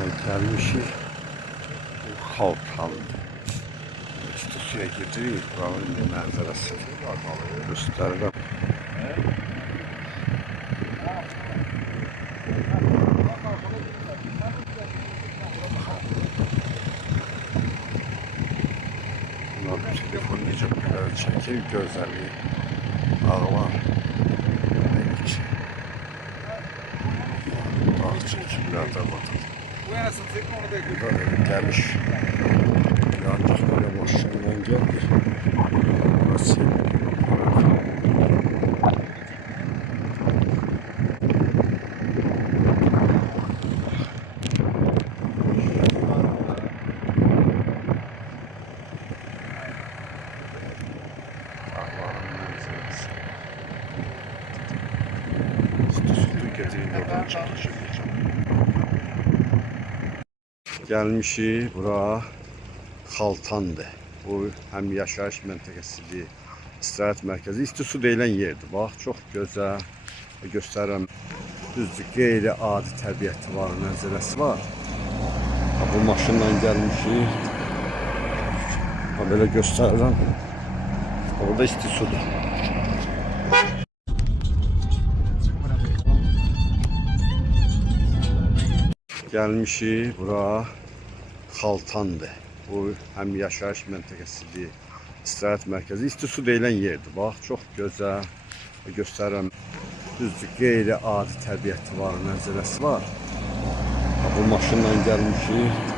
Gelmişik bu Xaltan suya gidirik. Buranın mənzərəsini göstərirəm. Bunlar telefon necə belə çəkir, gözəlliyi ağlar. Dağ çəkimlər də var. Burada gelmiş. Ancak böyle başından geldi. Burası. Gelmişik bura Xaltandır. Bu hem yaşayış məntəqəsidir, istirahət mərkəzi, isti su deyilən yerdir. Bax, çox gözəl. Göstərirəm. Düzdür, qeyri-adi təbiəti var, mənzərəsi var. Bu maşınla gəlmişik. Belə göstərirəm. Orada isti sudur. Gelmişik bura Xaltandır. Bu hem yaşayış məntəqəsidir, istirahət mərkəzi, isti su deyilən yerdir. Bax, çox gözəl. Göstərirəm. Düzdür, qeyri-adi təbiəti var, mənzərəsi var. Bu maşınla gəlmişik.